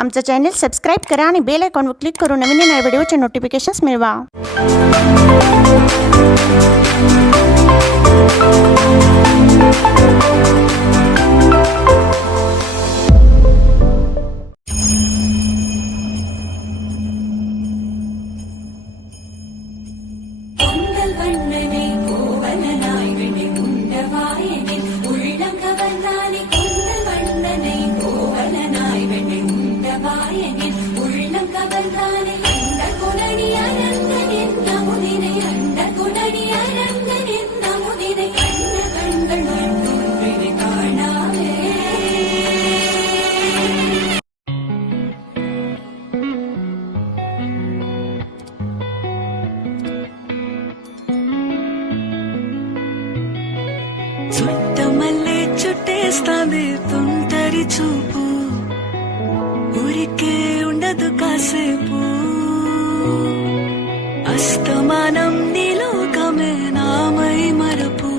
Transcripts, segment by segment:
आमचं channel subscribe करा आणि बेल आयकॉनवर क्लिक करून नवीन नवीन व्हिडिओचे नोटिफिकेशन्स मिळवा. చుట్టమల్లే చుట్టేస్తాంది తుంటరి చూపు ఊరికే ఉండదు కాసేపు అస్తమానం నీలోకమే నామై మరపు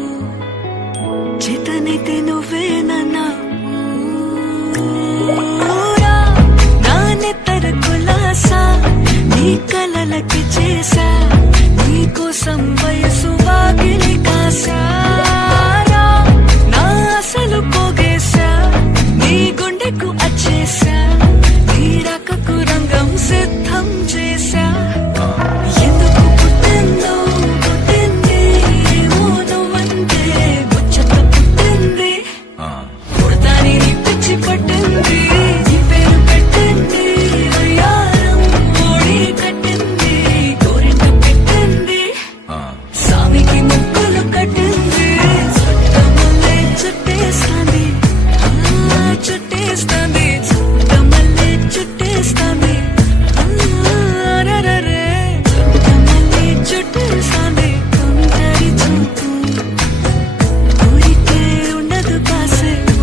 చితనైతే నువ్వే నన్నా నానెత్తర కులాసా నీ కలలకి చేసా నీకోసం వయసు వాకిలి కాసా వచ్చేసా నీ రకకు రంగం సిద్ధం చేసా ఎందుకు పుట్టిందో పుట్టింది ఏమో నువ్వంటే ముచ్చట పుట్టింది పుడతాని నీ పిచ్చి పట్టింది నీ పేరు పెట్టింది వయ్యారం ఓడి కట్టింది కోరింట పెట్టింది స్వామికి ముక్కులు కట్టింది చుట్టమల్లే చుట్టేస్తాంది చుట్టేస్తాంది చుట్టమల్లే చుట్టేస్తాంది చుట్టమల్లే చుట్టేస్తాంది తుంటరి చూపు ఊరికే ఉండదు కాసేపు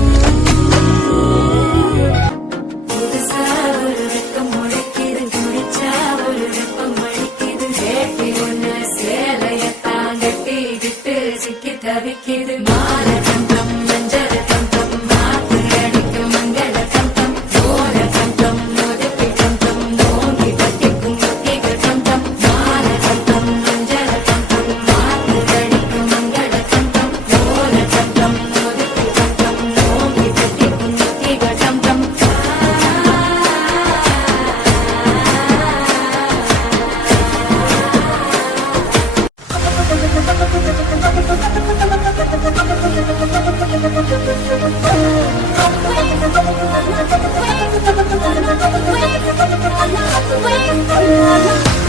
ஒரு வெக்கம் முளைக்குது துடிச்சா ஒரு வெப்பம் மடிக்குது சேட்டி ஒண்ணு சேலையத்தான் கட்டிக்கிட்டு சிக்கி தவிக்குது மாலை தந்தம் மஞ்சள் தந்தம் மாத்து அடிக்கும் மங்கள தந்தம் சோழ தந்தம் முதுக்கி தந்தம் நோங்கி பட்டிக்கும் முத்திகள் தந்தம் மாலை தந்தம் மஞ்சள் தந்தம் மாத்து அடிக்கும் மங்கள தந்தம் சோழ தந்தம் முதுக்கி தந்தம் நோங்கி பட்டிக்கும் முத்திகள் தந்தம்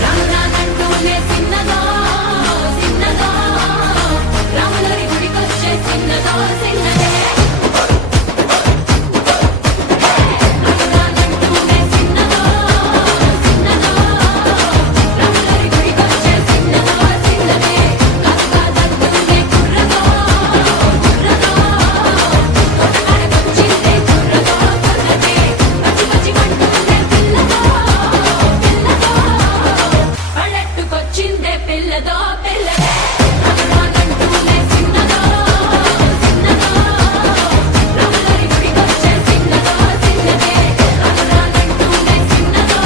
రామునాదంటూనే చిన్నదో చిన్నదో రాములరి గుడికొచ్చే చిన్నదో చిన్నదే రామునాదంటూనే చిన్నదో చిన్నదో రాములరి గుడికొచ్చే చిన్నదో చిన్నదే కాదుకాదంటూనే కుర్రదో కుర్రదో కొట్టకాడకొచ్చిందే కుర్రదో కుర్రదే పచ్చి పచ్చి కంటూనే పిల్లదో పిల్లదో పల్లెట్టుకొచ్చిందే పిల్లదో పిల్లదే రామునాదంటూనే చిన్నదో చిన్నదో రాములరి గుడికొచ్చే చిన్నదో చిన్నదే రామునాదంటూనే చిన్నదో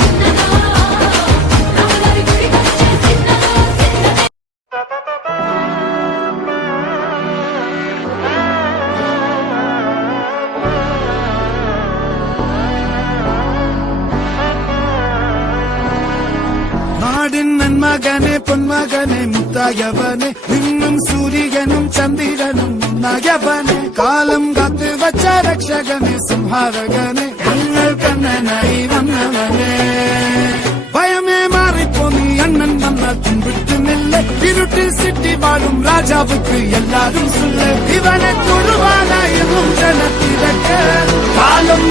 చిన్నదో రాములరి గుడికొచ్చే చిన్నదో చిన్నదే നാടിൻ നന്മകനെ പൊന്മകനെ മുത്തായവനെ നിന്നും സൂര്യനും ചന്ദ്രനും ഒന്നായവനെ കാലം കാത്ത് വച്ച രക്ഷകനെ സംഹാരകനെ ഞങ്ങൾ കണ്ണനായി വന്നവനെ ഭയമേ മാറിപ്പോ നീ അണ്ണൻ വന്ന തുമ്പിട്ടുന്നില്ല ഇരുട്ടിൽ സിറ്റി വാഴും രാജാവുക്ക് എല്ലാരും சொல்ல ഇവനെ തൊഴുവാനായും ജനത്തിരക്ക് കാലം